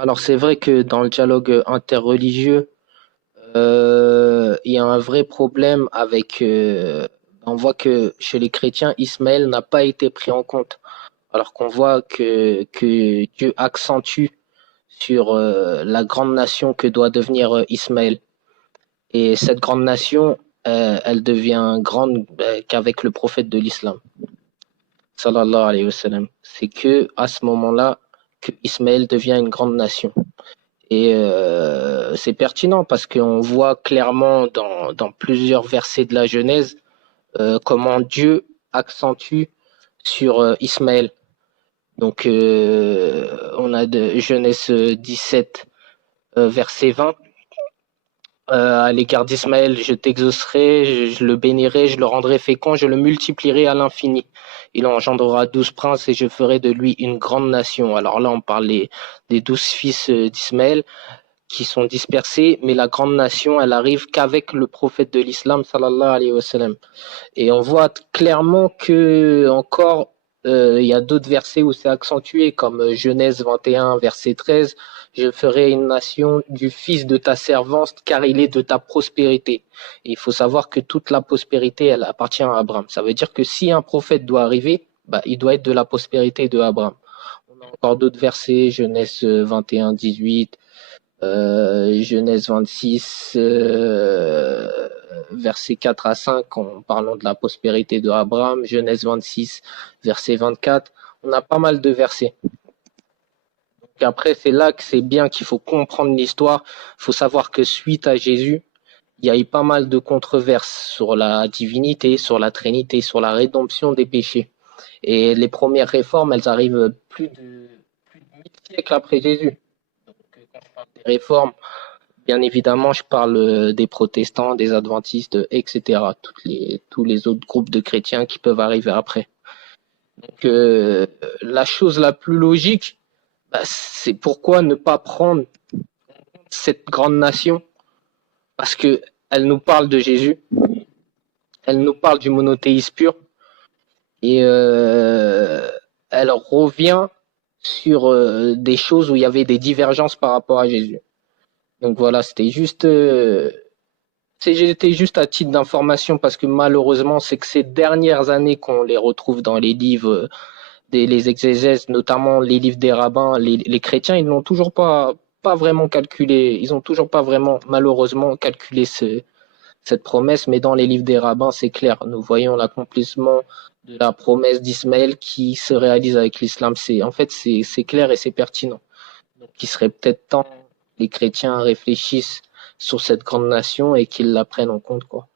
Alors c'est vrai que dans le dialogue interreligieux, il y a un vrai problème avec. On voit que chez les chrétiens, Ismaël n'a pas été pris en compte, alors qu'on voit que Dieu accentue sur la grande nation que doit devenir Ismaël. Et cette grande nation, elle devient grande qu'avec le prophète de l'islam, sallallahu alayhi wa sallam. C'est que à ce moment-là que Ismaël devient une grande nation. Et c'est pertinent parce qu'on voit clairement dans plusieurs versets de la Genèse comment Dieu accentue sur Ismaël. Donc on a de Genèse 17, verset 20. À l'égard d'Ismaël, je t'exaucerai, je le bénirai, je le rendrai fécond, je le multiplierai à l'infini. Il engendrera 12 princes et je ferai de lui une grande nation. Alors là, on parle des 12 fils d'Ismaël qui sont dispersés, mais la grande nation, elle arrive qu'avec le prophète de l'islam, sallallahu alayhi wa sallam. Et on voit clairement que encore, il y a d'autres versets où c'est accentué, comme Genèse 21, verset 13, je ferai une nation du fils de ta servante, car il est de ta prospérité. Et il faut savoir que toute la prospérité, elle appartient à Abraham. Ça veut dire que si un prophète doit arriver, bah, il doit être de la prospérité de Abraham. On a encore d'autres versets, Genèse 21, 18, Genèse 26, versets 4 à 5, en parlant de la prospérité de Abraham, Genèse 26, verset 24. On a pas mal de versets. Donc après, c'est là que c'est bien qu'il faut comprendre l'histoire. Il faut savoir que suite à Jésus, il y a eu pas mal de controverses sur la divinité, sur la Trinité, sur la rédemption des péchés. Et les premières réformes, elles arrivent plus de 1000 siècles après Jésus. Donc, quand je parle des réformes, bien évidemment, je parle des protestants, des adventistes, etc. Tous les autres groupes de chrétiens qui peuvent arriver après. Donc, la chose la plus logique, bah, c'est pourquoi ne pas prendre cette grande nation, parce que elle nous parle de Jésus, elle nous parle du monothéisme pur, et elle revient sur des choses où il y avait des divergences par rapport à Jésus. Donc voilà, j'étais juste à titre d'information parce que malheureusement, c'est que ces dernières années qu'on les retrouve dans les livres, les exégèses, notamment les livres des rabbins, les chrétiens, ils n'ont toujours pas vraiment calculé, ils ont toujours pas vraiment, malheureusement, calculé cette promesse, mais dans les livres des rabbins, c'est clair. Nous voyons l'accomplissement de la promesse d'Ismaël qui se réalise avec l'islam. C'est clair et c'est pertinent. Donc, il serait peut-être temps que les chrétiens réfléchissent sur cette grande nation et qu'ils la prennent en compte, quoi.